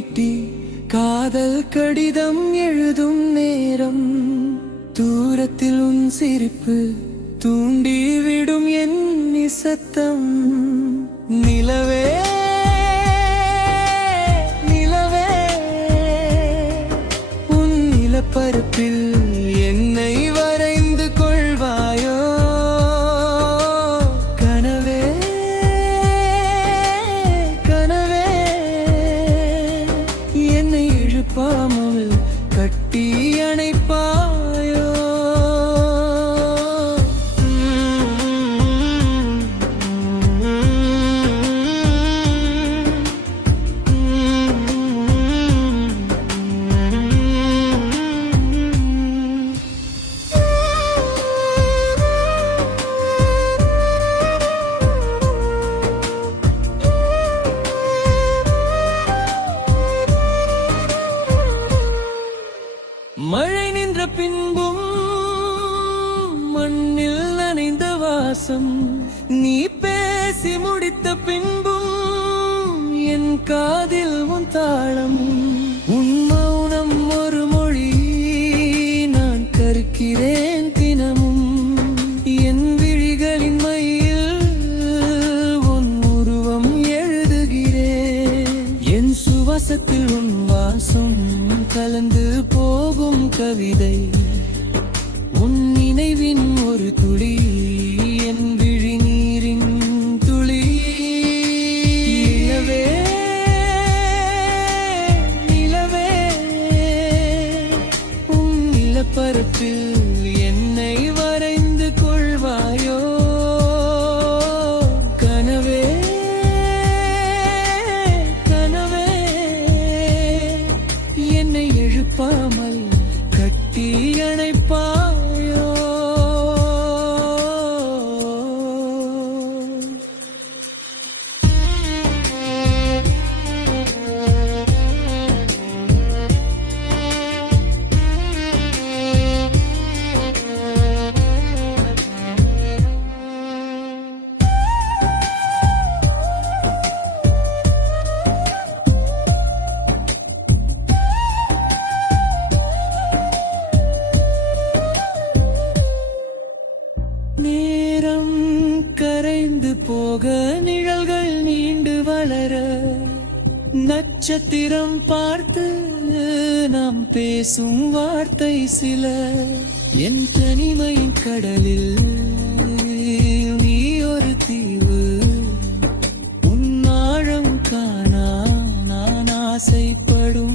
நீட்டி காதல் கடிதம் எழுதும் நேரம் தூரத்தில் உன் சிரிப்பு தூண்டிவிடும் என் நிசத்தம். நிலவே நிலவே உன் நிலப்பரப்பில் என்னை வரைந்து கொள்வாயோ. கனவே கனவே என்னை எழுப்பாமல் கட்டி அணைப்பாயோ. மழை நின்ற பின்பும் மண்ணில் நனைந்த வாசம், நீ பேசி முடித்த பின்பும் என் காதில் உன் தாளம். உன் மௌனம் ஒரு மொழி, நான் கற்கிறேன் தினமும். என் விழிகளின் மையில் உன் உருவம் எழுதுகிறேன். என் சுவாசத்தில் உன் வாசம் கலந்து போகும் கவிதை. உன் நினைவின் ஒரு துளி, என் விழி நீரின் துளி. நிலவே நிலவே உன் நிலப்பரப்பில் என்னை வரைந்து கொள்வாயோ. கனவே கனவே என்னை எழுப்பாமல் கட்டி அணைப்பாயோ. நேரம் கரைந்து போக நிழல்கள் நீண்டு வளர, நட்சத்திரம் பார்த்து நாம் பேசும் வார்த்தை சில. என் தனிமையின் கடலில் நீ ஒரு தீவு, உன் ஆழம் காண நான் ஆசைப்படும்